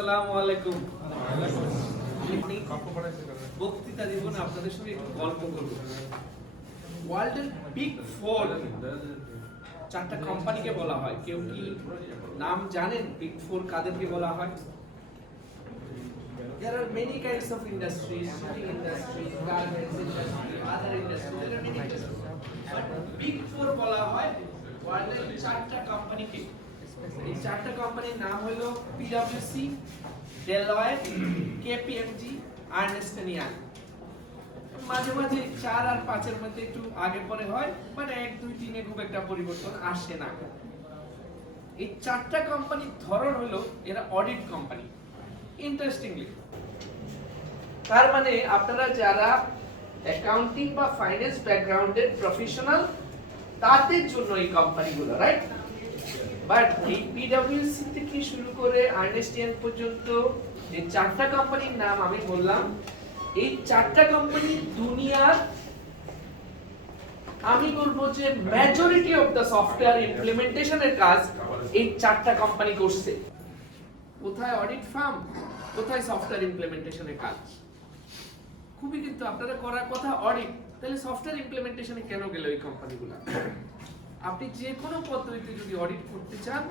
আসসালামু আলাইকুম। বক্তৃতা দিব না, আপনাদের সঙ্গে একটু গল্প করব। ওয়ার্ল্ডের বিগ ফোর চারটা কোম্পানিকে বলা হয়। কেউ কি নাম জানেন বিগ ফোর কাদেরকে বলা হয়? There are many kinds of industries, shooting industry, garments industry, other industries. There are many industries. But big four বলা হয় ওয়ার্ল্ডের চারটা কোম্পানিকে। এই চারটা কোম্পানির নাম হলো PwC, Deloitte, KPMG, Ernst & Young। মাঝে মাঝে 4 আর 5 এর মধ্যে একটু আগে পরে হয়, বাট 1, 2, 3 এ খুব একটা পরিবর্তন আসে না। এই চারটা কোম্পানির ধরন হলো এরা অডিট কোম্পানি। ইন্টারেস্টিংলি, তার মানে আপনারা যারা অ্যাকাউন্টিং বা ফাইন্যান্স ব্যাকগ্রাউন্ডের প্রফেশনাল, তাদের জন্য এই কোম্পানিগুলো, রাইট? বাট এই PwC থেকে শুরু করে আর্নেস্ট ইয়ং পর্যন্ত যে চারটা কোম্পানির নাম আমি বললাম, এই চারটা কোম্পানি দুনিয়ার আমি বলবো যে মেজরিটি অফ দা সফটওয়্যার ইমপ্লিমেন্টেশনের কাজ এই চারটা কোম্পানি করছে। কোথায় অডিট ফার্ম, কোথায় সফটওয়্যার ইমপ্লিমেন্টেশনের কাজ। খুবই কিন্তু আপনারা করার কথা অডিট, তাহলে সফটওয়্যার ইমপ্লিমেন্টেশনে কেন গেল এই কোম্পানিগুলো? আপনি যে কোনো পদ্ধতিতে যদি অডিট করতে চান,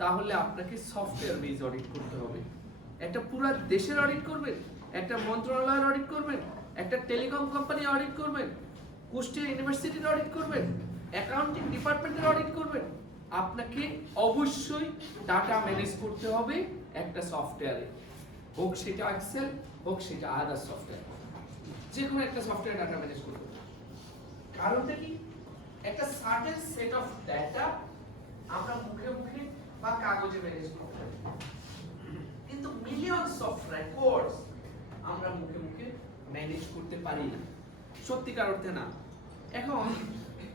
তাহলে আপনাকে সফটওয়্যার বেস অডিট করতে হবে। একটা পুরো দেশের অডিট করবেন, একটা মন্ত্রণালয়ের অডিট করবেন, একটা টেলিকম কোম্পানি অডিট করবেন, কুষ্টিয়া ইউনিভার্সিটির অডিট করবেন, অ্যাকাউন্টিং ডিপার্টমেন্টের অডিট করবেন, আপনাকে অবশ্যই ডাটা ম্যানেজ করতে হবে একটা সফটওয়্যারে, হোক সেটা এক্সেল, হোক সেটা আদার সফটওয়্যার, যে কোনো একটা সফটওয়্যার ডাটা ম্যানেজ করতে হবে। কারণটা কি? একটা সার্টেন সেট অফ ডাটা আমরা মুখে মুখে বা কাগজে ম্যানেজ করতে পারি, কিন্তু মিলিয়নস অফ রেকর্ডস আমরা মুখে মুখে ম্যানেজ করতে পারি না, সত্যিকার অর্থে না। এখন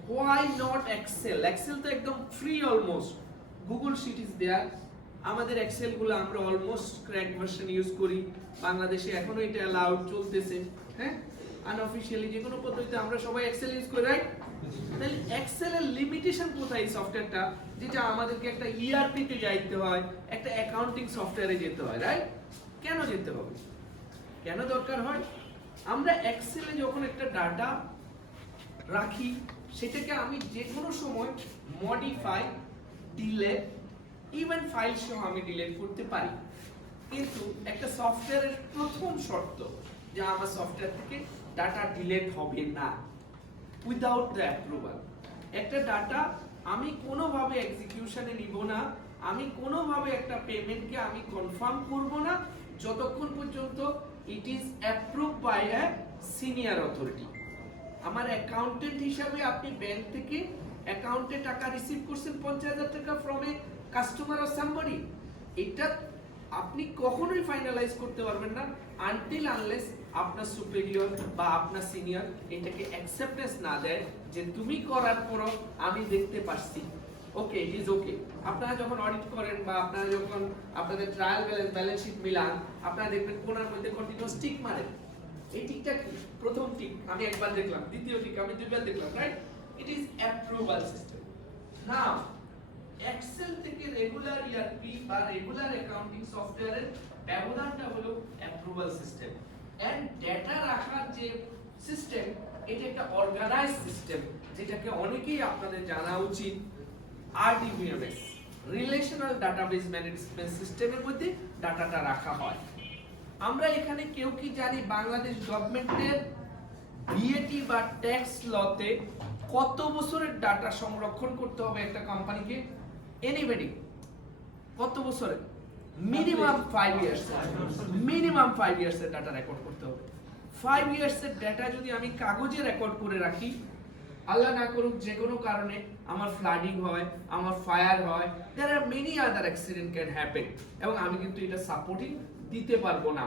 হোয়াই নট এক্সেল? এক্সেল তো একদম free almost, Google sheet is there. আমাদের এক্সেল গুলো আমরা অলমোস্ট ক্র্যাক ভার্সন ইউজ করি, বাংলাদেশে এখনো এটা অ্যালাউড চলতেছে, হ্যাঁ, আনঅফিশিয়ালি যে কোনো পদ্ধতিতে আমরা সবাই এক্সেল ইউজ করি, রাইট? তাহলে এক্সেল এর লিমিটেশন কোথায়? সফটওয়্যারটা যেটা আমাদেরকে একটা ERP তে যাইতে হয়, একটা অ্যাকাউন্টিং সফটওয়্যারে যেতে হয়, রাইট? কেন যেতে হবে, কেন দরকার হয়? আমরা এক্সেলে যখন একটা ডাটা রাখি, সেটাকে আমি যে কোনো সময় মডিফাই, ডিলিট, ইভেন ফাইল সহ আমি ডিলিট করতে পারি। কিন্তু একটা সফটওয়্যারের প্রথম শর্ত যে আমার সফটওয়্যার থেকে ডাটা ডিলিট হবে না উইদাউট দ্য অ্যাপ্রুভাল। একটা ডাটা আমি কোনোভাবে এক্সিকিউশনে নিব না, আমি কোনোভাবে একটা পেমেন্টকে আমি কনফার্ম করব না যতক্ষণ পর্যন্ত it is approved by a senior authority. আমার অ্যাকাউন্টেন্ট হিসাবে আপনি ব্যাংক থেকে অ্যাকাউন্টে টাকা রিসিভ করছেন 50,000 টাকা from a customer or somebody, এটা আপনি কখনোই ফাইনালাইজ করতে পারবেন না আনটিল আনলেস আপনার সুপিরিয়র বা আপনার সিনিয়র এটাকে অ্যাকসেপ্টেন্স না দেয় যে তুমি করার পরও আমি দেখতে পাচ্ছি, ওকে, ইট ইজ ওকে। আপনারা যখন অডিট করেন বা আপনারা যখন আপনাদের ট্রায়াল ব্যালেন্স শিট মিলান, আপনারা দেখবেন কোণার মধ্যে কন্টিনিউয়াস টিক মারেন। এই টিকটা কি? প্রথম টিক আমি একবার দেখলাম, দ্বিতীয় টিক আমি দুইবার দেখলাম, right? It is approval system. Now Excel থেকে রেগুলার ERP বা রেগুলার অ্যাকাউন্টিং সফটওয়্যারের ব্যবধানটা হলো অ্যাপ্রুভাল সিস্টেম। এন্ড ডেটা রাখার যে সিস্টেম, এটা একটা অর্গানাইজড সিস্টেম, যেটাকে অনেকেই আপনাদের জানা উচিত। RDBMS, রিলেশনাল ডাটাবেস ম্যানেজমেন্ট সিস্টেমের মধ্যে ডাটাটা রাখা হয়। আমরা এখানে কেউ কি জানি বাংলাদেশ গভর্নমেন্টের VAT বা ট্যাক্স লতে কত বছরের ডাটা সংরক্ষণ করতে হবে একটা কোম্পানিকে? এনিবডি? কত বছরের? Minimum 5 years. মিনিমাম 5 ইয়ার্সের ডাটা রেকর্ড করতে হবে। 5 ইয়ার্সের ডাটা যদি আমি কাগজে রেকর্ড করে রাখি, আল্লাহ না করুক যে কোনো কারণে আমার ফ্লাডিং হয়, আমার ফায়ার হয়, there are many other accident can happen, এবং আমি কিন্তু এটা সাপোর্টিং দিতে পারবো না।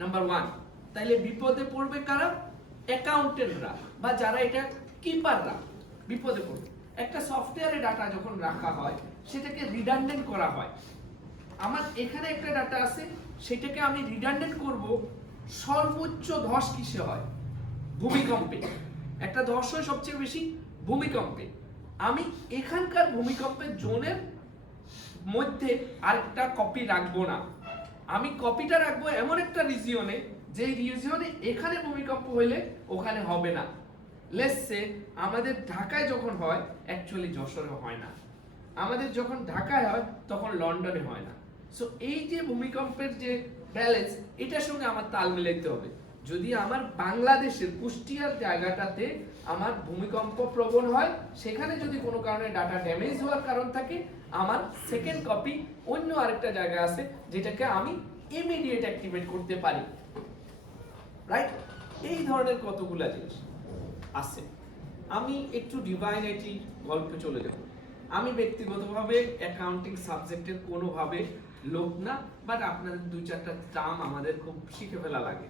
নাম্বার 1, তাইলে বিপদে পড়বে কারা? অ্যাকাউন্টেন্টরা বা যারা এটা কিপাররা বিপদে পড়বে। একটা সফটওয়্যারে ডাটা যখন রাখা হয়, সেটাকে রিডান্ডেন্ট করা হয়। আমার এখানে একটা ডাটা আছে, সেটাকে আমি রিডান্ডেন্ট করব সর্বোচ্চ ধস কিসে হয়? ভূমিকম্পে। একটা ধস হয় সবচেয়ে বেশি ভূমিকম্পে। আমি এখানকার ভূমিকম্পের জোনের মধ্যে আরেকটা কপি রাখবো না, আমি কপিটা রাখবো এমন একটা রিজিয়নে, যে রিজিয়নে এখানে ভূমিকম্প হইলে ওখানে হবে না। লেটস সে আমাদের ঢাকায় যখন হয় অ্যাকচুয়ালি যশোরে হয় না, আমাদের যখন ঢাকায় হয় তখন লন্ডনে হয় না। সো এই যে ভূমিকম্পের যে ব্যালেন্স, এটার সঙ্গে আমার তাল মিলাইতে হবে। যদি আমার বাংলাদেশের কুষ্টিয়ার জায়গাটাতে আমার ভূমিকম্প প্রবণ হয়, সেখানে যদি কোনো কারণে ডাটা ড্যামেজ হওয়ার কারণ থাকে, আমার সেকেন্ড কপি অন্য আরেকটা জায়গা আছে যেটাকে আমি ইমিডিয়েট অ্যাক্টিভেট করতে পারি, রাইট? এই ধরনের কতগুলা জিনিস আছে। আমি একটু ডিভাইন আইটি গল্পে চলে যাব। আমি ব্যক্তিগতভাবে অ্যাকাউন্টিং সাবজেক্টের কোনোভাবে লোক না, বাট আপনাদের দুই চারটা টার্ম আমাদের খুব শিখে ফেলা লাগে,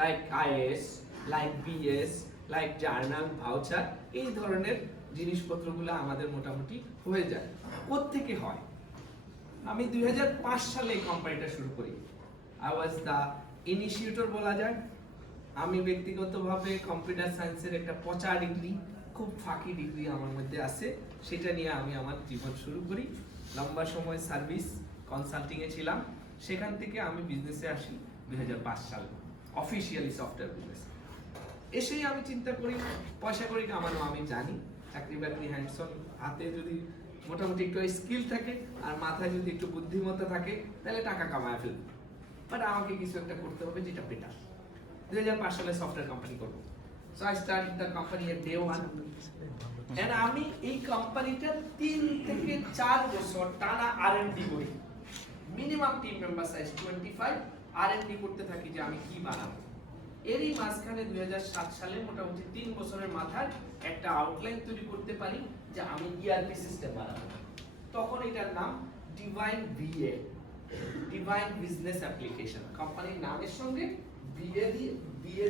like is, like BS, like journal, voucher, এই ধরনের জিনিসপত্রগুলো আমাদের মোটামুটি হয়ে যায়। কোত্থেকে হয়? আমি 2005 সালে এই কোম্পানিটা শুরু করি। আই ওয়াজ দ্য ইনিশিয়েটর বলা যায়। আমি ব্যক্তিগতভাবে কম্পিউটার সায়েন্সের একটা পচা ডিগ্রি, খুব ফাঁকি ডিগ্রি আমার মধ্যে আছে, সেটা নিয়ে আমি আমার জীবন শুরু করি। লম্বা সময় সার্ভিস কনসাল্টিংয়ে ছিলাম, সেখান থেকে আমি বিজনেসে আসি 2005 সালে, অফিসিয়ালি সফটওয়্যার বিজনেস। এসেই আমি চিন্তা করি পয়সা করি কামানো আমি জানি, চাকরি বাকরি হ্যান্ডসন, হাতে যদি মোটামুটি একটু স্কিল থাকে আর মাথায় যদি একটু বুদ্ধিমত্তা থাকে তাহলে টাকা কামায় ফেলবো, বাট আমাকে কিছু একটা করতে হবে যেটা বেটার। 2005 সালে সফটওয়্যার কোম্পানি করব। So I started the company at day 1 and আমি এই কোম্পানিটা 3 থেকে 4 বছর টানা আর&ডি করি। মিনিমাম টিম মেম্বার সাইজ 25, আর&ডি করতে থাকি যে আমি কি বানাবো। এরই মাঝখানে 2007 সালে মোটামুটি 3 বছরের মাথায় একটা আউটলাইন তৈরি করতে পারি যে আমি ইআরপি সিস্টেম বানাবো। তখন এটার নাম Divine VA, Divine business application. কোম্পানির নামের সঙ্গে বিএ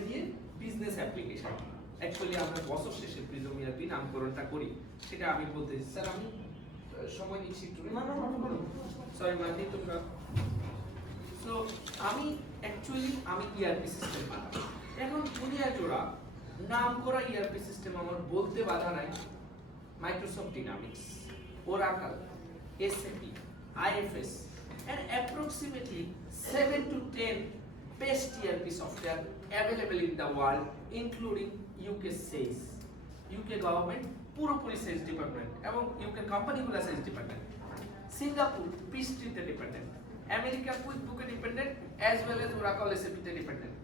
দিয়ে বিজনেস অ্যাপ্লিকেশন। অ্যাকচুয়ালি আমরা বছর শেষে প্রিজম ইআরপি নামকরণটা করি, সেটা আমি বলতেছি। স্যার আমি সময় নিচ্ছি একটু, সরি মানি তোমরা। সো আমি ইআরপি সিস্টেম বানাবো। এখন দুনিয়া জোড়া নাম করা ইআরপি সিস্টেম আমার বলতে বাধা নাই। Microsoft dynamics, Oracle, SAP, IFS, and approximately 7 to 10 best ERP software available in the world, including UK SAIS, UK government পুরোপুরি সেলস ডিপার্টমেন্ট এবং UK কোম্পানিগুলো সেলস ডিপার্টমেন্ট, সিঙ্গাপুর পিস্ট্রিতে ডিপেন্ডেন্ট, আমেরিকা কুইকবুকে dependent as well as Oracle এসএপিতে dependent,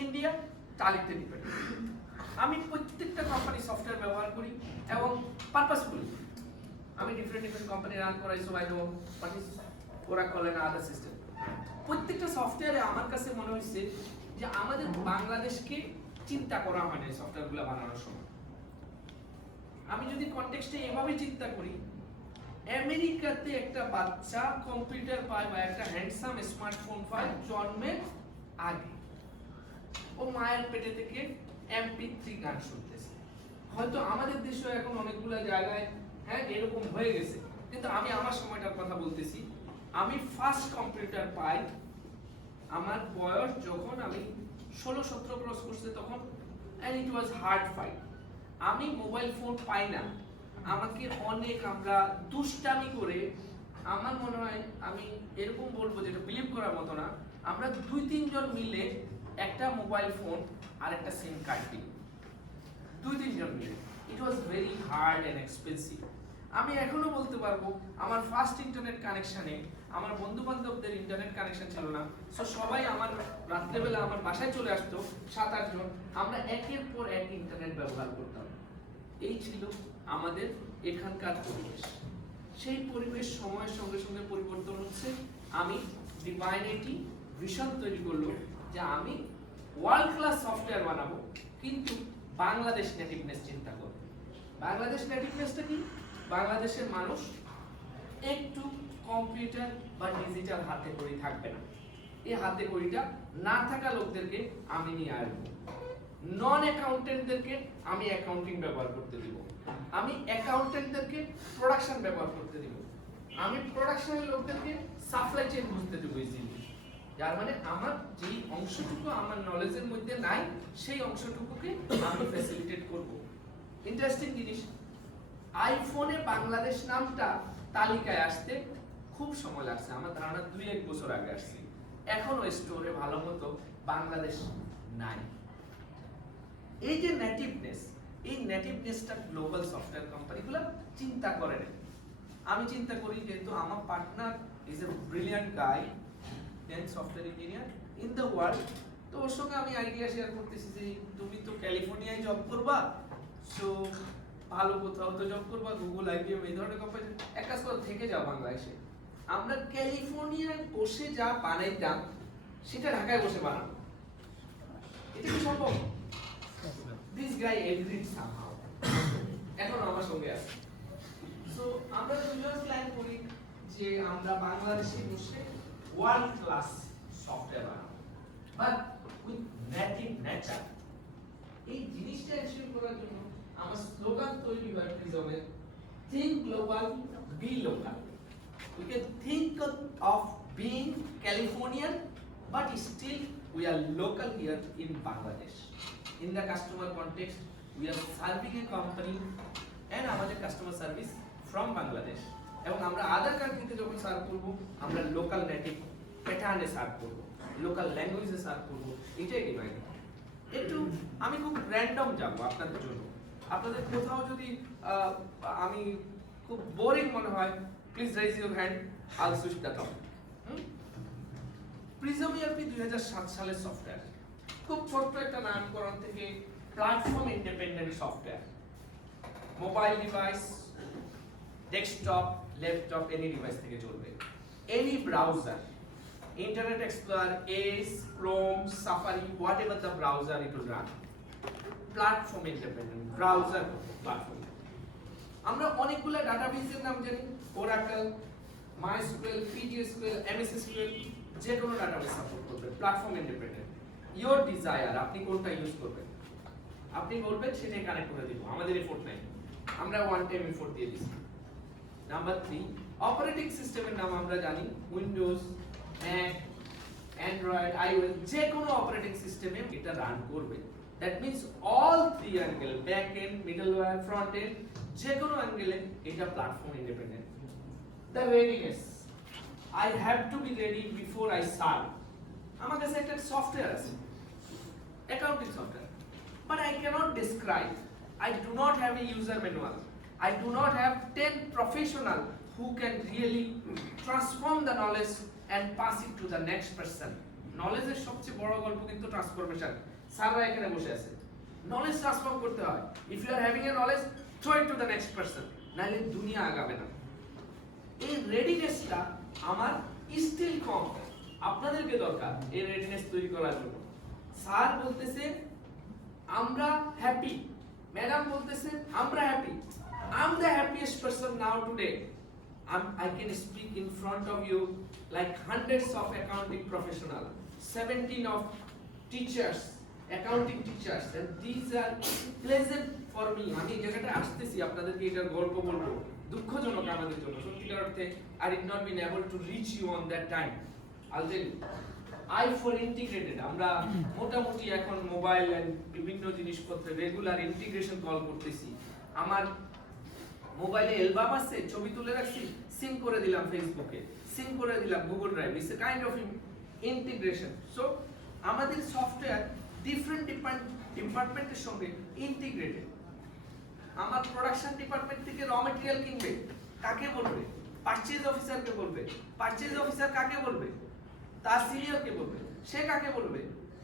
India টালিতে dependent. আমি প্রত্যেকটা company software ব্যবহার করি এবং পারপাসফুলি। আমি ডিফারেন্ট কোম্পানি রান করাই, so I know what is Oracle and other system. প্রত্যেকটা সফটওয়্যারে আমার কাছে মনে হয়েছে যে আমাদের বাংলাদেশকে চিন্তা করা হয় না সফটওয়্যারগুলো বানানোর সময়। আমি যদি কনটেক্সটে এভাবে চিন্তা করি, আমেরিকাতে একটা বাচ্চা কম্পিউটার পায় বা একটা হ্যান্ডসাম স্মার্টফোন পায় জন্মের আগে, ও মায়ের পেটে থেকে MP3 গান শুনতেছে। হয়তো আমাদের দেশে এখন অনেকগুলো জায়গায় হ্যাঁ এরকম হয়ে গেছে, কিন্তু আমি আমার সময়টার কথা বলতেছি। আমি ফার্স্ট কম্পিউটার পাই আমার বয়স যখন আমি 16-17 ক্রস করছে তখন, and it was hard fight. আমি মোবাইল ফোন পাই না, আমাকে অনেক আমরা দুষ্টামি করে, আমার মনে হয় আমি এরকম বলবো যেটা বিলিভ করার মতো না, আমরা 2-3 জন মিলে একটা মোবাইল ফোন আর একটা সিম কার্ড দিই, 2-3 জন মিলে। It was very hard and expensive. আমি এখনো বলতে পারবো আমার ফার্স্ট ইন্টারনেট কানেকশনে আমার বন্ধু বান্ধবদের ইন্টারনেট কানেকশন ছিল না, সো সবাই আমার রাত্রেবেলা আমার বাসায় চলে আসতো 7-8 জন, আমরা একের পর এক ইন্টারনেট ব্যবহার করতাম। এই ছিল আমাদের এখানকার পরিবেশ। সেই পরিবেশ সময়ের সঙ্গে সঙ্গে পরিবর্তন হচ্ছে। আমি ডিভাইন আইটি ভিশন তৈরি করলো যে আমি ওয়ার্ল্ড ক্লাস সফটওয়্যার বানাবো, কিন্তু বাংলাদেশ নেটিভনেস চিন্তা করব। বাংলাদেশ নেটিভনেসটা কি? বাংলাদেশের মানুষ একটু কম্পিউটার বা ডিজিটাল হাতে করি থাকবে না। এই হাতে করিটা না থাকা লোকদেরকে আমি নিয়ে আসবো। নন অ্যাকাউন্টেন্টদেরকে আমি অ্যাকাউন্টিং ব্যবহার করতে দিব, আমি অ্যাকাউন্টেন্টদেরকে প্রোডাকশন ব্যবহার করতে দিব, আমি প্রোডাকশনের লোকদেরকে সাপ্লাই চেইন বুঝতে দিব ইজিলি। যার মানে আমার যেই অংশটুকু আমার নলেজের মধ্যে নাই সেই অংশটুকুকে আমি ফ্যাসিলিটেট করব। ইন্টারেস্টিং জিনিস, আইফোনে বাংলাদেশ নামটা তালিকায় আসতে খুব সময় লাগছে, আমার ধারণা 2-1 বছর আগে আসছে। এখনো স্টোরে ভালো মতো বাংলাদেশ নাই। এই যে নেটিভনেস, এই নেটিভনেসটা গ্লোবাল সফটওয়্যার কোম্পানিগুলো চিন্তা করে না। আমি চিন্তা করি যেহেতু আমার partner is a brilliant guy then software engineer in the world, তো ওর সঙ্গে আমি আইডিয়া শেয়ার করতেছি যে তুমি তো ক্যালিফোর্নিয়ায় জব করবা, সো ভালো কোথাও তো জব করবা, গুগল, আইবিএম এই ধরনের কোম্পানি, এক কাজ করো থেকে যাও বাংলাদেশে, আমরা ক্যালিফোর্নিয়ায় বসে যা বানাইতাম সেটা ঢাকায় বসে বানাবো। এটা কি সম্ভব? দিস গাই এগ্রিড সামহাউ, এখন আমার সঙ্গে আছে। সো আমরা দুজন প্ল্যান করি যে আমরা বাংলাদেশে বসে ওয়ার্ল্ড ক্লাস সফটওয়্যার বানাবো, বাট উইথ নেটিভ নেচার। এই জিনিসটা অ্যাচিভ করার জন্য আমার স্লোগান তৈরি হয় প্রিজমে, think global, be local. We can think of being Californian, but still we are local here in Bangladesh. In the customer context, we are serving a company and আমাদের customer service from Bangladesh. এবং আমরা আদার কান্ট্রিতে যখন serve করব, আমরা local native প্যাটার্নে serve করব, local ল্যাঙ্গুয়েজে সার্ভ করব, এটাই ডিমান্ড। একটু আমি খুব র্যান্ডম যাব আপনাদের জন্য, আপনাদের কোথাও যদি আমি খুব বোরিং মনে হয়, please raise your hand, I'll switch that off. Prism ERP 2007 সালের সফটওয়্যার, খুব ছোট্ট একটা নামকরণ থেকে platform independent software. Mobile device, desktop, laptop, any device থেকে চলবে, any browser, Internet Explorer, Edge, Chrome, Safari, whatever the browser it will run. Platform independent browser platform. আমরা অনেকগুলো ডাটাবেসের নাম জানি, ওরাকল, মাইস্কুয়েল, পিজিএসকিউএল, এমএসএসকিউএল, যে কোনো ডাটাবেস সাপোর্ট করবে, প্ল্যাটফর্ম ইন্ডিপেন্ডেন্ট। ইওর ডিজায়ার, আপনি কোনটা ইউজ করবেন, আপনি বলবেন সেটাই কানেক্ট করে দিব, আমাদের এফোর্ট নাই, আমরা ওয়ান টাইম এফোর্ট দিয়ে দিচ্ছি। নাম্বার 3, অপারেটিং সিস্টেমের নাম আমরা জানি, উইন্ডোজ, ম্যাক, অ্যান্ড্রয়েড, আইওএস, যে কোনো অপারেটিং সিস্টেমে এটা রান করবে। That means all 3 angle, back end, middleware, front end, যে কোনো অ্যাঙ্গেলে এটা platform independent. The readiness, I have to be ready before I start. আমার কাছে একটা সফটওয়্যার আছে, accounting software, but I cannot describe. I do not have a user manual. I do not have 10 professional who can really transform the knowledge and pass it to the next person. নলেজের সবচেয়ে বড় গল্প কিন্তু transformation. স্যাররা এখানে বসে আছে, knowledge transform করতে হয়। If you are having a knowledge, throw it to the next person, নাহলে দুনিয়া আগাবে না। এই রেডিনেসটা আমার স্টিল কম, আপনাদেরকে দরকার এই রেডিনেস তৈরি করার জন্য। স্যার বলতেছে আমরা হ্যাপি, ম্যাডাম বলতেছে আমরা happy. I'm the happiest person now today. I can speak in front of you like hundreds of accounting professionals, 17 of teachers, accounting teachers, and these are pleasant for me. আমি এই জায়গাটা আসতেছি আপনাদেরকে এটার গল্প বলবো, দুঃখজনক আমাদের জন্য সত্যিকার অর্থে। I did not been able to reach you on that time. I'll tell you. I for integrated, আমরা মোটামুটি এখন মোবাইল এন্ড বিভিন্ন জিনিসপত্রে রেগুলার ইন্টিগ্রেশন কল করতেছি। আমার মোবাইলে অ্যালবাম আছে, ছবি তুলে রাখছি, সিঙ্ক করে দিলাম ফেসবুকে, সিঙ্ক করে দিলাম Google drive. It's a kind of integration. So আমাদের সফটওয়্যার ডিফারেন্ট ডিপার্টমেন্টের সঙ্গে ইন্টিগ্রেটেড। আমার প্রোডাকশন ডিপার্টমেন্ট থেকে র ম্যাটেরিয়াল কিনবে, কাকে বলবে? পারচেজ অফিসারকে বলবে। পারচেজ অফিসার কাকে বলবে? তার সিনিয়রকে বলবে। সে কাকে বলবে?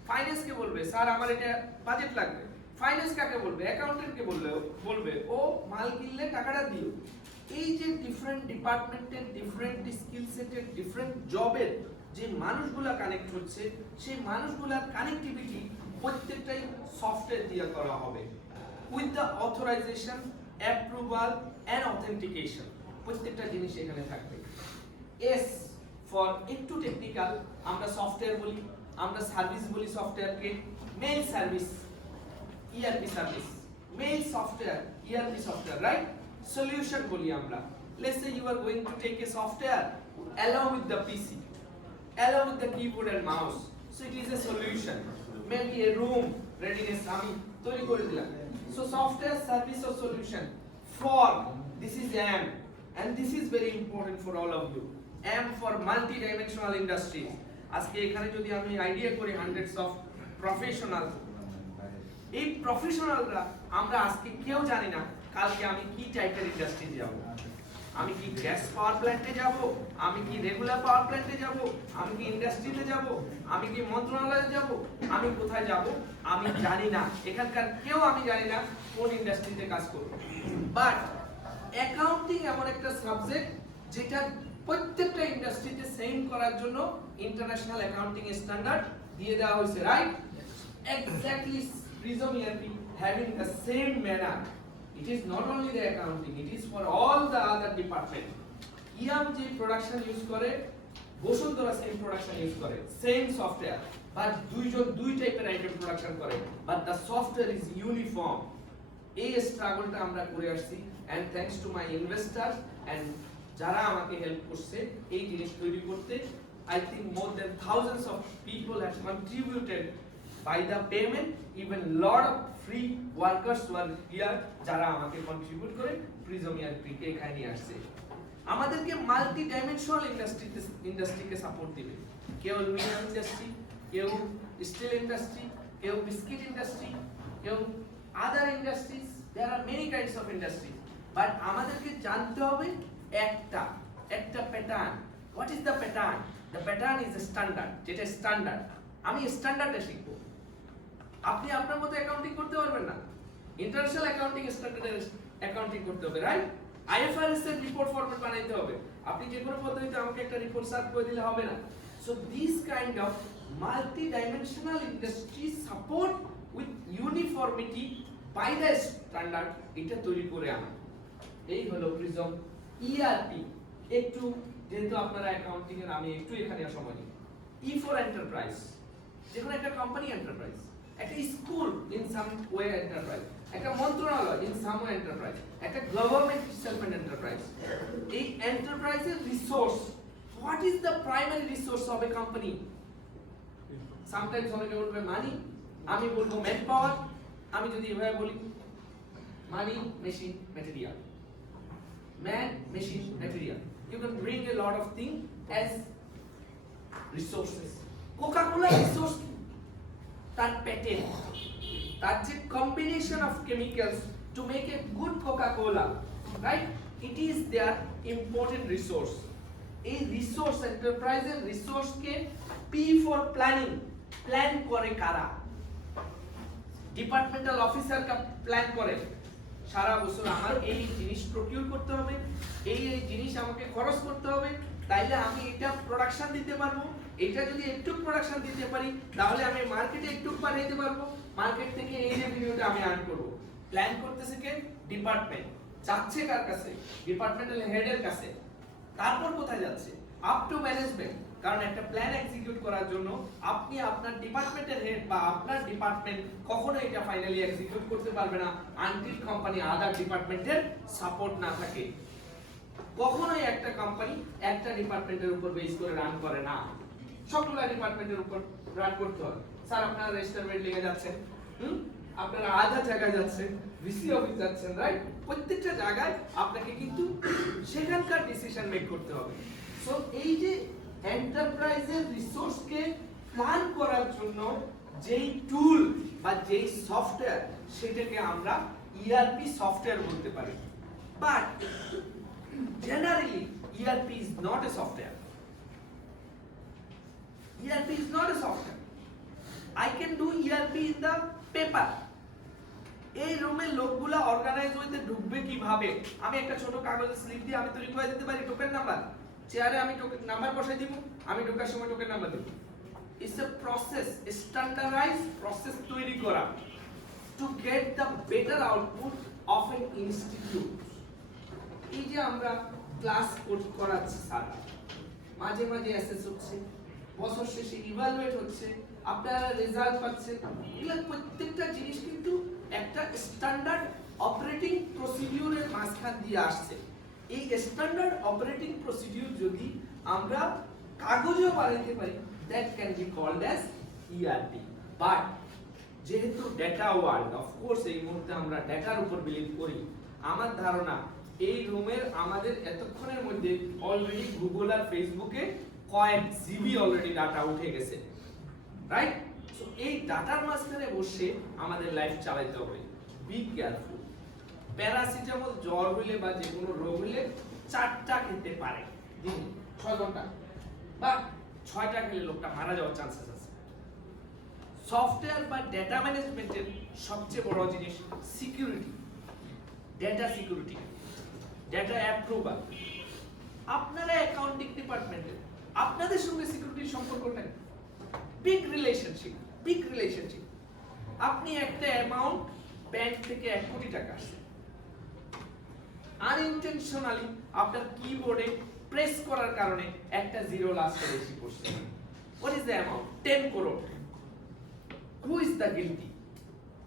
ফাইন্যান্সকে বলবে, স্যার আমার এটা বাজেট লাগবে। ফাইন্যান্স কাকে বলবে? অ্যাকাউন্টেন্টকে বলবে ও মাল কিনলে টাকাটা দিও। এই যে ডিফারেন্ট ডিপার্টমেন্টের ডিফারেন্ট স্কিল সেটের ডিফারেন্ট জবের যে মানুষগুলা কানেক্ট হচ্ছে, সেই মানুষগুলার কানেক্টিভিটি প্রত্যেকটাই সফটওয়্যার দিয়ে করা হবে with the authorisation, approval and authentication. প্রত্যেকটা জিনিস এখানে থাকবে। এস ফর একটু টেকনিক্যাল, আমরা সফটওয়্যার বলি, আমরা সার্ভিস বলি সফটওয়্যারকে। Mail service, ERP service, mail software, ERP software, right? Solution বলি আমরা। Let's say you are going to take a software along with the PC, along with the keyboard and mouse, so it is a solution. Maybe a room readiness আমি তৈরি করে দিলাম। So software, service or solution for, this is M, and this is very important for all of you. M for multi-dimensional industries. আজকে এখানে যদি আমি idea করি hundreds of professional, এই প্রফেশনালরা আমরা আজকে কেউ জানি না কালকে আমি কি টাইপের ইন্ডাস্ট্রিতে যাব। আমি কি গ্যাস পাওয়ার প্ল্যান্টে যাব, আমি কি রেগুলার পাওয়ার প্ল্যান্টে যাব, আমি কি ইন্ডাস্ট্রিতে যাব, আমি কি মন্ত্রণালয়ে যাব, আমি কোথায় যাব আমি জানি না। এখানকার কেউ আমি জানি না কোন ইন্ডাস্ট্রিতে কাজ করব। বাট অ্যাকাউন্টিং এমন একটা সাবজেক্ট যেটা প্রত্যেকটা ইন্ডাস্ট্রিতে সেম করার জন্য ইন্টারন্যাশনাল অ্যাকাউন্টিং স্ট্যান্ডার্ড দিয়ে দেওয়া হয়েছে, right? Exactly Prism ERP having the same manner. It is not only the accounting, it is for all the other department. IAM যে প্রোডাকশন ইউজ করে, বসুন্ধরা সেম প্রোডাকশন ইউজ করে, same software, but দুইজন দুই টাইপের item production করে, but the software is uniform. এই স্ট্রাগলটা আমরা করে আসছি, and thanks to my investor and যারা আমাকে হেল্প করছে এই জিনিস তৈরি করতে। I think more than thousands of people have contributed by the payment, even lot of free workers were here যারা আমাকে কন্ট্রিবিউট করে প্রিজম ERP কে এখানে নিয়ে আসছে। আমাদেরকে মাল্টি ডাইমেনশনাল ইন্ডাস্ট্রিকে সাপোর্ট দিবে। কেউ অ্যালুমিনিয়াম ইন্ডাস্ট্রি, কেউ স্টিল ইন্ডাস্ট্রি, কেউ বিস্কিট ইন্ডাস্ট্রি, কেউ other industries, there are many kinds of industry. But আমাদেরকে জানতে হবে একটা pattern. What is the pattern? The pattern is a standard. যেটা স্ট্যান্ডার্ড, আমি স্ট্যান্ডার্ডে শিখবো। আপনি আপনার মতো অ্যাকাউন্টিং করতে পারবেন না, ইন্টারন্যাশনাল অ্যাকাউন্টিং স্ট্যান্ডার্ডের অ্যাকাউন্টিং করতে হবে, রাইট? আইএফআরএস এর রিপোর্ট ফরম্যাট বানাইতে হবে। আপনি যে কোনো পদ্ধতিতে আমাকে একটা রিপোর্ট সার্ভ করে দিলে হবে না। So this kind of multi dimensional industry support with uniformity by the standard, এটা তৈরি করে আনা। এই হলো প্রিজম ERP। একটু যেহেতু আপনারা অ্যাকাউন্টিং এর, আমি একটু এখানে সময় নিই। ই ফর এন্টারপ্রাইজ, যেকোনো একটা কোম্পানি এন্টারপ্রাইজ, একটা school in some way enterprise, একটা মন্ত্রণালয় ইন সাম ওয়ে এন্টারপ্রাইজ, একটা গভর্নমেন্ট ইটসেলফ এন এন্টারপ্রাইজ। এই এন্টারপ্রাইজের resource, what is the primary resource of a company? Sometimes অনেকে বলবে মানি, আমি বলবো ম্যান পাওয়ার। আমি যদি এভাবে বলি money, machine, material, man, machine, material. You can bring a lot of things as resources. Coca-Cola resource, that patent, that's a combination of chemicals to make a good Coca-Cola, right? It is their important resource. A resource enterprise resource ke P for planning, plan kore kara, departmental officer ka plan kore। সারা বছর আমার এই জিনিস procure করতে হবে, এই জিনিস আমাকে খরচ করতে হবে, তাইলে আমি এটা প্রোডাকশন দিতে পারবো। এটা যদি একটু প্রোডাকশন দিতে পারি তাহলে আমি মার্কেটে একটু পাঠাইতে পারবো, মার্কেট থেকে এই রেভিনিউটা আমি আর্ন করব। প্ল্যান করতেছে কে? ডিপার্টমেন্ট। যাচ্ছে কার কাছে? ডিপার্টমেন্টাল হেডের কাছে। তারপর কোথায় যাচ্ছে? Up to management. কারণ একটা প্ল্যান এক্সিকিউট করার জন্য আপনি আপনার ডিপার্টমেন্টের হেড বা আপনার ডিপার্টমেন্ট কখনো এটা ফাইনালি এক্সিকিউট করতে পারবে না আনটিল কোম্পানি আদার ডিপার্টমেন্টের সাপোর্ট না থাকে। কখনোই একটা কোম্পানি একটা ডিপার্টমেন্টের উপর বেস করে রান করে না, সবগুলা ডিপার্টমেন্টের উপর রান করতে হয়। স্যার আপনারা রেজিস্টারমেন্ট লিখে যাচ্ছেন, আপনারা আধা জায়গায় যাচ্ছেন, ভিসি অফিস যাচ্ছেন, রাইট? প্রত্যেকটা জায়গায় আপনাকে কিন্তু সেখানকার ডিসিশন মেক করতে হবে। সো এই যে এন্টারপ্রাইজের রিসোর্সকে প্ল্যান করার জন্য যেই টুল বা যেই সফটওয়্যার, সেটাকে আমরা ERP সফটওয়্যার বলতে পারি। But generally ERP is not a software. ERP is not a software. I can do ERP in the paper. এই রুমে লোকগুলা অর্গানাইজ হইতে ঢুকবে কিভাবে? আমি একটা ছোট কাগজে স্লিপ দিয়ে আমি তৈরি করে দিতে পারি টোকেন নাম্বার। চেয়ারে আমি টোকেন নাম্বার বসাই দিব, আমি ঢোকার সময় টোকেন নাম্বার দেব। It's a process, standardise process তৈরি করা to get the better output of an institute. এই যে আমরা ক্লাস করাচ্ছি সারা, মাঝে মাঝে অ্যাসেস হচ্ছে, বছর শেষে ইভালুয়েট হচ্ছে, আপনারা রেজাল্ট পাচ্ছেন, এগুলো প্রত্যেকটা জিনিস কিন্তু একটা স্ট্যান্ডার্ড অপারেটিং প্রসিডিউরের মাঝখান দিয়ে আসছে। এই স্ট্যান্ডার্ড অপারেটিং প্রসিডিউর যদি আমরা কাগজেও বানাইতে পারি, that can be called as ERP। But যেহেতু ডেটা ওয়ার্ল্ড, অফকোর্স এই মুহূর্তে আমরা ডেটার উপর বিলিভ করি। আমার ধারণা এই রুমের আমাদের এতক্ষণের মধ্যে অলরেডি গুগল আর ফেসবুকে কয়েক জিবি অলরেডি ডাটা উঠে গেছে, রাইট? সো এই ডাটার মাঝখানে বসে আমাদের লাইফ চালাইতে হবে। Be careful. প্যারাসিটামল জ্বর হইলে বা যে কোনো রোগ হইলে 4টা খেতে পারে দিন 6 ঘন্টা, বা 6টা খেলে লোকটা মারা যাওয়ার চান্সেস আছে। সফটওয়্যার বা ডেটা ম্যানেজমেন্টের সবচেয়ে বড় জিনিস security, data security, data approval. আপনারা অ্যাকাউন্টিং ডিপার্টমেন্টে আপনাদের সঙ্গে সিকিউরিটির সম্পর্কটা বিগ রিলেশনশিপ, বিগ রিলেশনশিপ। আপনি একটা অ্যামাউন্ট ব্যাংক থেকে 1 কোটি টাকা আসছে, আনইনটেনশনালি আপনার কিবোর্ডে প্রেস করার কারণে একটা জিরো লাস্টে বেশি পড়ছে। What is the amount? 10 crore. Who is the guilty?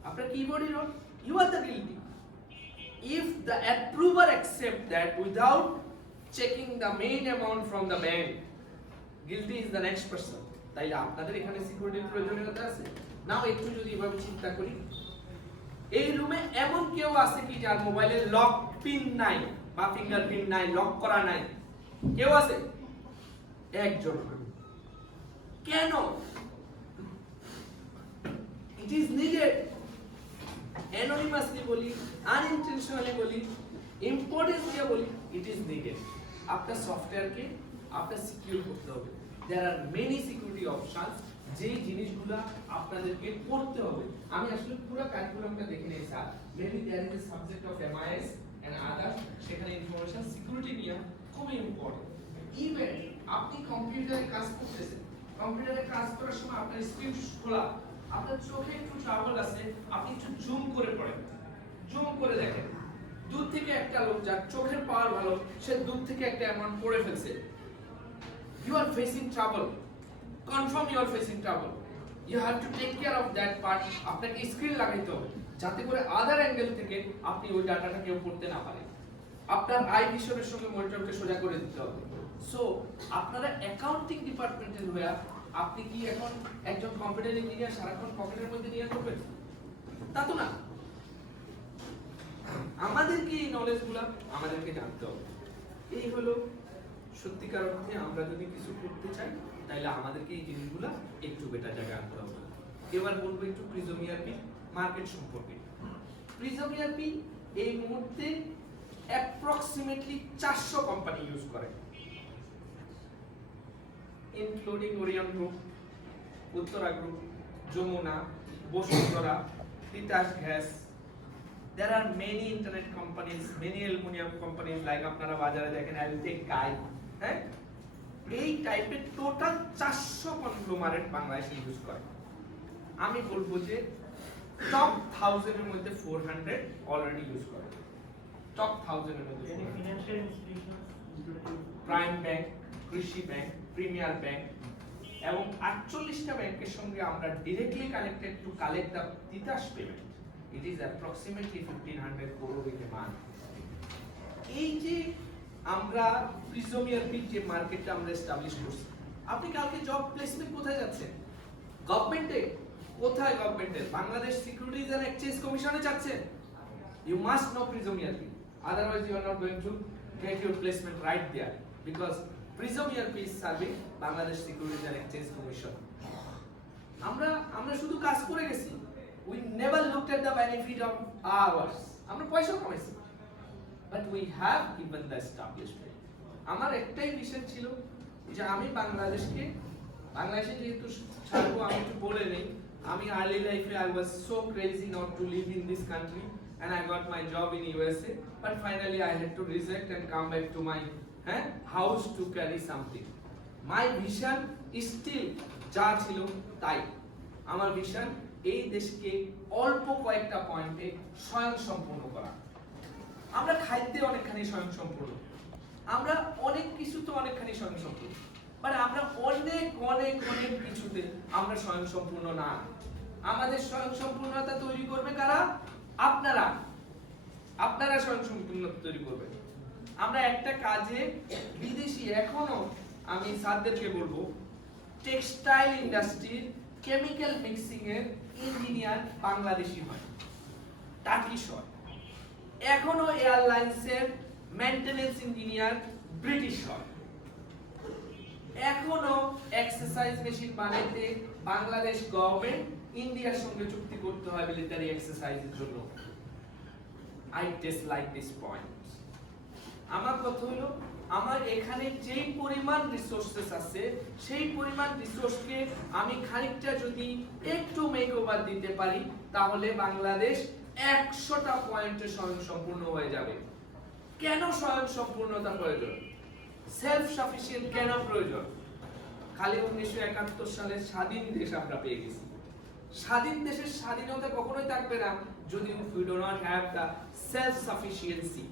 After keyboard you are the guilty. If the approver accept that without checking the main amount from the bank, guilty is the next person. তাইলে আপনাদের এখানে সিকিউরিটির প্রয়োজনীয়তা আছে। নাও একটু যদি এভাবে চিন্তা করি, এই রুমে এমন কেউ আছে কি যার মোবাইলে লক পিন নাই বা ফিঙ্গারপ্রিন্ট নাই, লক করা নাই? কেউ আছে? একজন। কেন? It is needed. Anonymously বলি, unintentionally বলি, importance দিয়ে বলি, it is needed. আপনার সফটওয়্যারকে আপনার সিকিউর করতে হবে। There are many security options যেই জিনিসগুলো আপনাদেরকে করতে হবে। আমি আসলে পুরো কারিকুলামটা দেখে নেই sir. Maybe there is a subject of MIS and others, সেখানে ইনফরমেশন সিকিউরিটি নিয়ে খুবই ইম্পর্টেন্ট। ইভেন আপনি কম্পিউটারে কাজ করতেছেন, কম্পিউটারে কাজ করার সময় আপনার স্ক্রিন খোলা, আপনার চোখে একটু ট্রাবল আছে, আপনি একটু জুম করে পড়েন, জুম করে দেখেন। দূর থেকে একটা লোক যার চোখের পাওয়ার ভালো, সে দূর থেকে একটা অ্যামাউন্ট পড়ে ফেলছে। You are facing trouble. Confirm you are facing trouble. You have to take care of that part. আপনাকে স্ক্রিন লাগাইতে হবে যাতে করে আদার অ্যাঙ্গেল থেকে আপনি ওই ডাটাটা কেউ পড়তে না পারে। আপনার আই ভিশনের সঙ্গে মনিটরকে সোজা করে দিতে হবে। সো আপনারা অ্যাকাউন্টিং ডিপার্টমেন্টের হয়ে আপনি কি এখন একজন কম্পিউটার ইঞ্জিনিয়ার সারাক্ষণ পকেটের মধ্যে নিয়ে করবেন? তা তো না। আমাদেরকে এই নলেজগুলো আমাদেরকে জানতে হবে। এই হলো সত্যিকার অর্থে আমরা যদি কিছু করতে চাই তাহলে আমাদেরকে এই জিনিসগুলো একটু বেটার জায়গায় আনতে হবে। এবার বলবো একটু প্রিজম ইআরপি মার্কেট সম্পর্কে। প্রিজম ইআরপি এই মুহূর্তে অ্যাপ্রক্সিমেটলি 400 কোম্পানি ইউজ করে, including Orion group, Uttara group, Jamuna, Bashundhara, Titas gas. There are many internet companies, many aluminum companies like আপনারা বাজারে দেখেন Altec, Kai, হ্যাঁ? এই টাইপের টোটাল 400 কনগ্লোমারেট বাংলাদেশে ইউজ করে। আমি বলবো যে টপ 1000 এর মধ্যে 400 অলরেডি ইউজ করে। টপ 1000 এর মধ্যে ফিনান্সিয়াল ইনস্টিটিউশন, প্রাইম ব্যাংক, কৃষি ব্যাংক, প্রিমিয়ার ব্যাংক এবং 48টা ব্যাংকের সঙ্গে আমরা directly connected to collect the Titas payment. It is approximately 1500 crore in a month. এই যে আমরা প্রিজম ইআরপি যে মার্কেটটা আমরা এস্টাবলিশ করছি, আপনি কালকে জব প্লেসমেন্ট কোথায় যাচ্ছেন? গভর্নমেন্টে। কোথায় গভর্নমেন্টে? বাংলাদেশ সিকিউরিটিজ এন্ড এক্সচেঞ্জ কমিশনে যাচ্ছেন। You must know prism ERP, otherwise you are not going to get your placement right there because Prism ERP is serving Bangladesh securities and exchange commission. আমরা শুধু কাজ করে গেছি। We never looked at the benefit of ours. আমরা পয়সা কামাইছি, but we have given the establishment. আমার একটাই mission ছিল যে আমি বাংলাদেশে যেহেতু ছাড়বো, আমি একটু বলে নেই, আমি আর্লি লাইফে I was so crazy not to live in this country and I got my job in USA, but finally I had to reject and come back to my house to carry something. My vision is still যা ছিল তাই। আমার vision এই দেশকে অল্প কয়েকটা পয়েন্টে স্বয়ংসম্পূর্ণ করা। আমরা খাদ্যে অনেকখানি স্বয়ংসম্পূর্ণ, আমরা অনেক কিছুতে অনেকখানি স্বয়ংসম্পূর্ণ, বাট আমরা অনেক অনেক অনেক কিছুতে আমরা স্বয়ংসম্পূর্ণ না। আমাদের স্বয়ংসম্পূর্ণতা তৈরি করবে কারা? আপনারা স্বয়ংসম্পূর্ণতা তৈরি করবেন। আমরা একটা কাজে বিদেশি, এখনো আমি স্যারদেরকে বলবো, টেক্সটাইল ইন্ডাস্ট্রির কেমিক্যাল মিক্সিং এর ইঞ্জিনিয়ার বাংলাদেশি হয়, টার্কিশ হয়। এখনো এয়ারলাইন্সের মেইনটেনেন্স ইঞ্জিনিয়ার ব্রিটিশ হয়। এখনো এক্সারসাইজ মেশিন বানাইতে বাংলাদেশ গভর্নমেন্ট ইন্ডিয়ার সঙ্গে চুক্তি করতে হয় মিলিটারি এক্সারসাইজের জন্য। I dislike this point. আমার কথা হলো আমার এখানে যেই পরিমাণ রিসোর্সেস আছে সেই পরিমাণ রিসোর্সকে আমি খানিকটা যদি একটু মেকওভার দিতে পারি তাহলে বাংলাদেশ 100টা পয়েন্টে স্বয়ংসম্পূর্ণ হয়ে যাবে। কেন স্বয়ংসম্পূর্ণতা প্রয়োজন? সেলফ সাফিসিয়েন্ট কেন প্রয়োজন? খালি 1971 সালে স্বাধীন দেশ আমরা পেয়ে গেছি। স্বাধীন দেশের স্বাধীনতা কখনোই থাকবে না যদি we do not have the self sufficiency।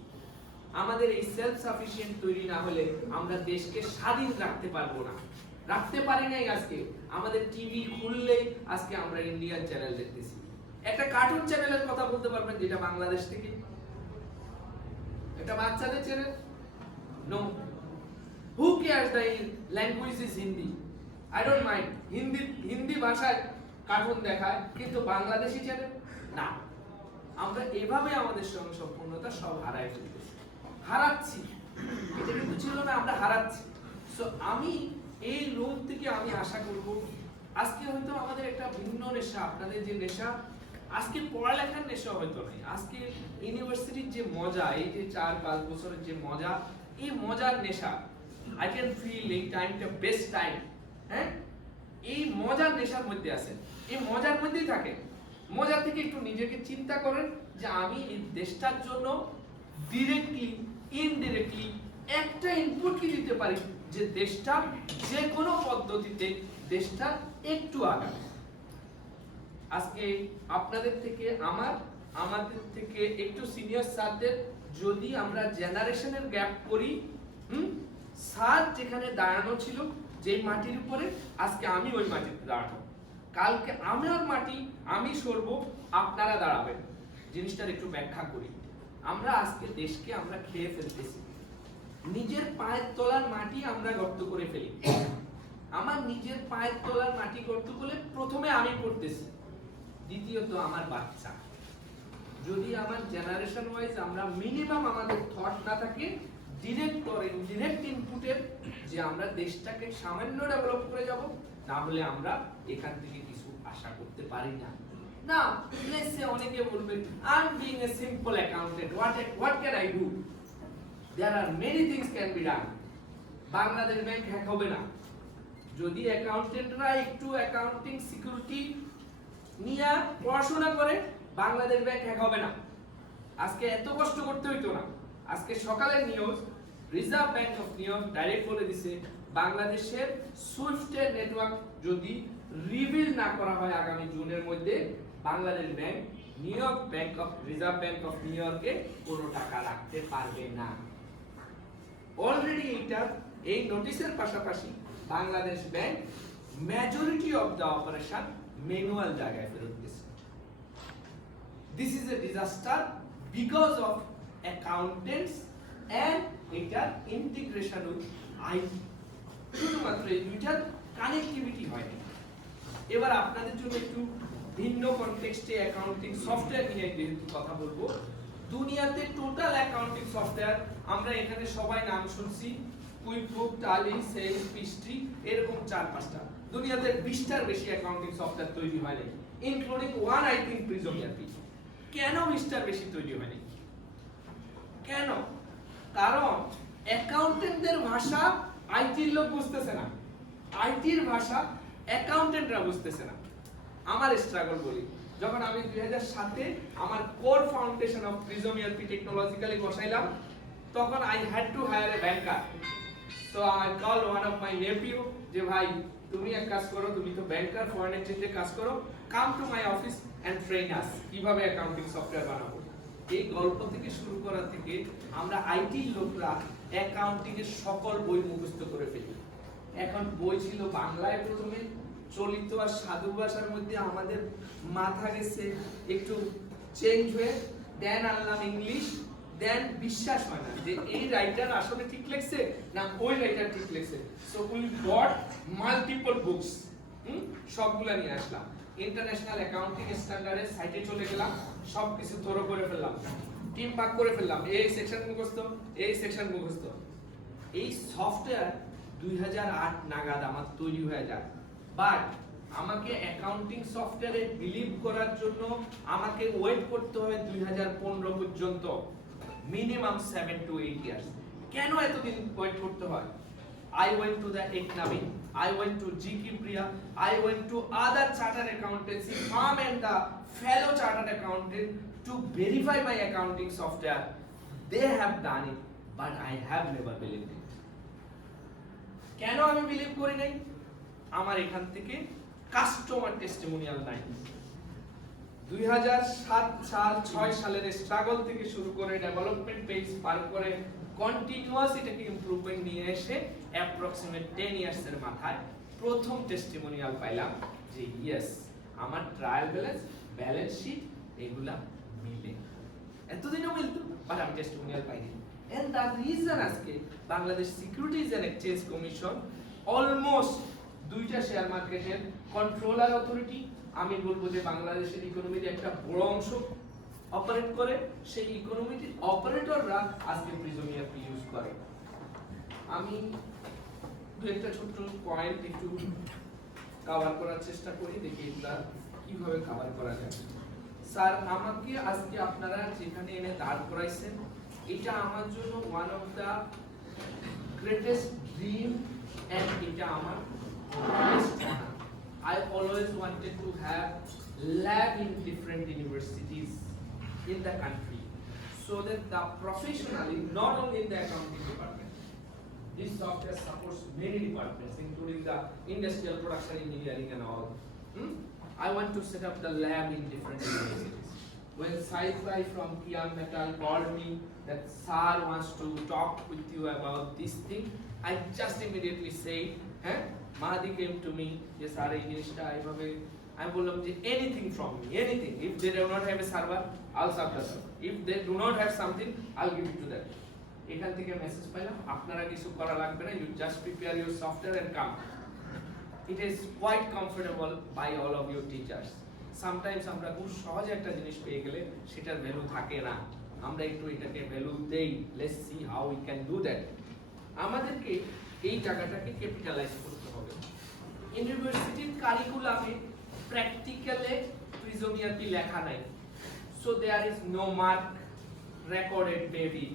আমাদের এই সেলফ সাফিসিয়েন্ট তৈরি না হলে আমরা দেশকে স্বাধীন রাখতে পারবো না। রাখতে পারি নাই। আজকে আমাদের টিভি খুললেই আজকে আমরা ইন্ডিয়ান চ্যানেল দেখতেছি। একটা কার্টুন চ্যানেলের কথা বলতে পারবেন যেটা বাংলাদেশ থেকে? এটা বাচ্চাদের channel? No. Who cares the language is Hindi? I don't mind Hindi ভাষায় কার্টুন দেখায় কিন্তু বাংলাদেশি চ্যানেল না। আমরা এভাবে আমাদের স্বয়ংসম্পূর্ণতা সব হারায় ফেলতেছি, হারাচ্ছি। এটা কিন্তু ছিল না, আমরা হারাচ্ছি। সো আমি এই রুম থেকে আমি আশা করব আজকে হয়তো আমাদের একটা ভিন্ন নেশা, আপনাদের যে নেশা আজকে পড়ালেখার নেশা হয়তো নাই, আজকে ইউনিভার্সিটির যে মজা, এই যে 4-5 বছরের যে মজা, এই মজার নেশা আই ক্যান ফিল এই টাইমটা বেস্ট টাইম। হ্যাঁ, এই মজার নেশার মধ্যে আছেন, এই মজার মধ্যেই থাকেন। মজা থেকে একটু নিজেকে চিন্তা করেন যে আমি এই দেশটার জন্য ডিরেক্টলি ইনডিরেক্টলি একটা ইনপুট কি দিতে পারি যে দেশটা যে কোনো পদ্ধতিতে দেশটা একটু আগাবে। আজকে আপনাদের থেকে আমাদের থেকে একটু সিনিয়র স্যারদের যদি আমরা জেনারেশনের গ্যাপ করি, স্যার যেখানে দাঁড়ানো ছিল যে মাটির উপরে, আজকে আমি ওই মাটিতে দাঁড়াবো। কালকে আমার মাটি আমি সরবো, আপনারা দাঁড়াবেন। জিনিসটার একটু ব্যাখ্যা করি। আমরা আজকে দেশকে আমরা খেয়ে ফেলতেছি, নিজের পায়ের তলার মাটি আমরা গর্ত করে ফেলি। আমার নিজের পায়ের তলার মাটি গর্ত করলে প্রথমে আমি পড়তেছি, দ্বিতীয়ত আমার বাচ্চা। যদি আমার জেনারেশন ওয়াইজ আমরা মিনিমাম আমাদের থট না থাকে ডিরেক্ট অর ইনডিরেক্ট ইনপুটের যে আমরা দেশটাকে সামান্য ডেভেলপ করে যাব, না হলে আমরা এখান থেকে কিছু আশা করতে পারি না। না, লেটস সে অনেকে বলবে I am being a simple accountant, what can I do? There are many things can be done. Bangladesh bank hack হবে না যদি অ্যাকাউন্টেন্টরা একটু অ্যাকাউন্টিং সিকিউরিটি নিয়ে পড়াশোনা করে। বাংলাদেশ ব্যাংক হ্যাক হবে না। আজকে এত কষ্ট করতে হইতো না। আজকে সকালের news, reserve bank of new York direct বলে দিছে বাংলাদেশের সুইফটের নেটওয়ার্ক যদি রিভিল না করা হয় আগামী জুনের মধ্যে, Bangladesh bank reserve bank of new ইয়র্কে কোনো টাকা রাখতে পারবে না। অলরেডি এই নোটিশের পাশাপাশি Bangladesh bank majority of the operation manual জায়গায় ফেরত দিয়েছে। This is a disaster because of accountants and এটার ইন্টিগ্রেশন উইথ IT। শুধুমাত্র এই দুইটার কানেক্টিভিটি হয়। এবার আপনাদের জন্য একটু ভিন্ন কনটেক্সটে অ্যাকাউন্টিং সফটওয়্যার নিয়ে যেহেতু কথা বলবো, দুনিয়াতে টোটাল অ্যাকাউন্টিং সফটওয়্যার আমরা এখানে সবাই নাম শুনছি, কুইকবুক, টালি, সেলস, পিস্ট্রি, এরকম 4-5টা। দুনিয়াতে 20টার বেশি অ্যাকাউন্টিং সফটওয়্যার তৈরি হয় নাই, including one I think prism ERP। কেন 20টার বেশি তৈরি হয়নি? কেন? কারণ অ্যাকাউন্টেন্টদের ভাষা আইটির লোক বুঝতেছে না, আইটির ভাষা অ্যাকাউন্টেন্টরা বুঝতেছে না। আমার স্ট্রাগল বলি, যখন আমি 2007-এ আমার core foundation of Prism ERP technologically বসাইলাম, তখন I had to hire a banker. So I call one of my nephew যে ভাই তুমি এক কাজ করো, তুমি তো ব্যাংকার, ফরেন এক্সচেঞ্জে কাজ করো, come to my office and train us কিভাবে অ্যাকাউন্টিং সফটওয়্যার বানাবো। এই গল্প থেকে শুরু করা থেকে আমরা আইটির লোকরা অ্যাকাউন্টিং এর সকল বই মুখস্থ করে ফেলি। এখন বই ছিল বাংলায় প্রথমে, চলিত আর সাধু ভাষার মধ্যে আমাদের মাথা গেছে একটু চেঞ্জ হয়ে, দেন আনলাম ইংলিশ, দেন বিশ্বাস হয় না যে এই রাইটার আসলে ঠিক লিখছে না ওই রাইটার ঠিক লিখছে। So we got multiple books, সবগুলা নিয়ে আসলাম। ইন্টারন্যাশনাল অ্যাকাউন্টিং স্ট্যান্ডার্ডের সাইটে চলে গেলাম, সবকিছু থ্রো করে ফেললাম, টিম ভাগ করে ফেললাম, এই সেকশন মুখস্থ, এই সেকশন মুখস্থ। এই সফটওয়্যার 2008 নাগাদ আমার তৈরি হয়ে যায়, বাট আমাকে অ্যাকাউন্টিং সফটওয়্যারে বিলিভ করার জন্য আমাকে ওয়েট করতে হবে 2015 পর্যন্ত, মিনিমাম 7 to 8 ইয়ার্স। কেন এতদিন ওয়েট করতে হয়? I went to the Eknavi, I went to GK Priya, I went to other chartered accountancy firm and the fellow chartered accountant to verify my accounting software. They have done it, but I have never believed it. কেন আমি believe করি নাই? আমার এখান থেকে customer testimonial নাই। 2007 সাল 6 সালের স্ট্রাগল থেকে শুরু করে ডেভেলপমেন্ট পেজ পার করে কন্টিনিউয়াস এটাকে ইমপ্রুভমেন্ট নিয়ে এসে অ্যাপ্রক্সিমেট 10 ইয়ার্স এর মাথায় প্রথম টেস্টিমোনিয়াল পাইলাম যে ইয়েস আমার ট্রায়াল ব্যালেন্স শিট এগুলা মিলে। এতদিনও মিলতো, বাট আমি টেস্টিমোনিয়াল পাইনি। এন্ড দ্য রিজন আজকে Bangladesh securities and exchange commission almost দুইটা শেয়ার মার্কেটের কন্ট্রোলার অথরিটি, আমি বলবো যে বাংলাদেশের ইকোনমির একটা বড় অংশ অপারেট করে, সেই ইকোনমিটির অপারেটররা আজকে প্রিজমিয়ার ইউজ করে। আমি দু একটা ছোট্ট পয়েন্ট একটু কভার করার চেষ্টা করি, দেখি এটা কিভাবে কভার করা যায়। স্যার আমাকে আজকে আপনারা যেখানে এনে দাঁড় করাইছেন, এটা আমার জন্য one of the greatest dream and এটা আমার greatest honor. I always wanted to have lab in different universities in the country, so that the professionally, not only in the accounting department, this software supports many departments including the industrial production engineering and all. I want to set up the lab in different universities. When Sai from Kian Metal called me that sir wants to talk with you about this thing, I just immediately said, Mahdi came to me, yes sir, I bololam je anything from me, anything. If they do not have a server, I'll serve the server. If they do not have something, I'll give it to them. এখান থেকে message পাইলাম আপনারা কিছু করা লাগবে না, you just prepare your software and come. It is quite comfortable by all of your teachers. Sometimes আমরা খুব সহজে একটা জিনিস পেয়ে গেলে সেটার ভ্যালু থাকে না, আমরা একটু এটাকে ভ্যালু দেই। Let's see how we can do that. আমাদেরকে এই জায়গাটাকে ক্যাপিটালাইজ করতে হবে। ইউনিভার্সিটির কারিকুলামে প্র্যাকটিক্যালে প্রিজমিয়ারটি লেখা নাই, so there is no mark recorded maybe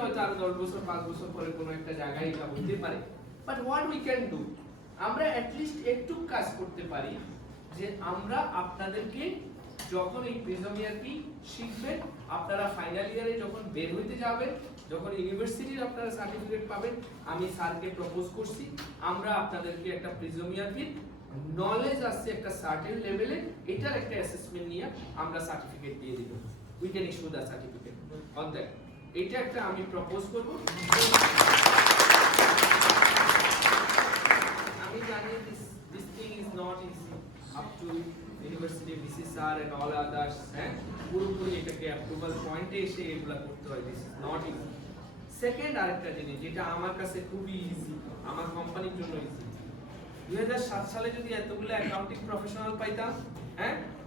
হয়তো আরো 10 বছর 5 বছর পরে কোনো একটা জায়গায় এটা হতে পারে, but what we can do, আমরা অ্যাটলিস্ট একটু কাজ করতে পারি যে আমরা আপনাদেরকে যখন এই প্রিজমিয়ারটি শিখবেন, আপনারা ফাইনাল ইয়ারে যখন বের হইতে যাবেন, যখন ইউনিভার্সিটির আপনারা সার্টিফিকেট পাবেন, আমি স্যারকে প্রপোজ করছি আমরা আপনাদেরকে একটা প্রিজমিয়ারটির নলেজ আছে একটা সার্টেন লেভেলে, এটার একটা অ্যাসেসমেন্ট নিয়ে আমরা সার্টিফিকেট দিয়ে দিব। We can issue the certificate on that. এটা একটা আমি প্রপোজ করব। আমি জানি this thing is not easy up to university VC sir and all others, পুরোপুরি এটাকে অ্যাপ্রুভাল পয়েন্টে এসে এগুলা করতে হয়, this is not easy. Second আরেকটা জিনিস যেটা আমার কাছে খুবই ইজি, আমার কোম্পানির জন্য ইজি, 2007 সালে যদি এতগুলো অ্যাকাউন্টিং প্রফেশনাল পাইতাম,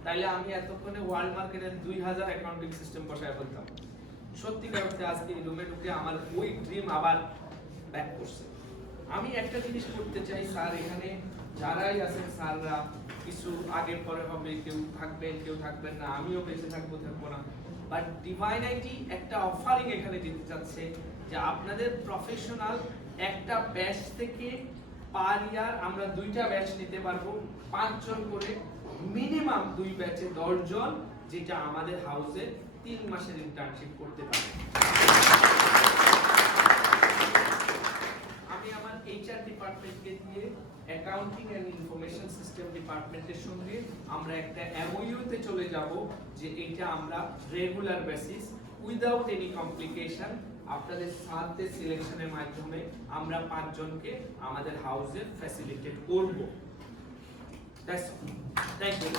তাহলে আমি এতক্ষণে ওয়ার্ল্ড মার্কেটের 2000 অ্যাকাউন্টিং সিস্টেম বসায় ফেলতাম। সত্যিকার অর্থে আজকে এই রুমে ঢুকে আমার ওই ড্রিম আবার ব্যাক করছে। আমি একটা জিনিস করতে চাই, স্যার এখানে যারাই আছেন স্যাররা কিছু আগে পরে হবে, কেউ থাকবেন কেউ থাকবেন না, আমিও বেঁচে থাকবো থাকবো না, বাট ডিভাইন আইটি একটা অফারিং এখানে দিতে চাচ্ছে যে আপনাদের প্রফেশনাল একটা ব্যাচ থেকে পার ইয়ার আমরা 2টা ব্যাচ নিতে পারবো, 5 জন করে, মিনিমাম 2 ব্যাচে 10 জন, যেটা আমাদের হাউসে 3 মাসের ইন্টার্নশিপ করতে পারবে। আমি আমার এইচআর ডিপার্টমেন্টকে দিয়ে অ্যাকাউন্টিং এন্ড ইনফরমেশন সিস্টেম ডিপার্টমেন্টের সঙ্গে আমরা একটা এমওইউ তে চলে যাব যে এটা আমরা regular basis without any complication আপনাদের সাথে সিলেকশনের মাধ্যমে আমরা 5 জনকে আমাদের হাউসে ফ্যাসিলিটেট করব। That's all. Thank you.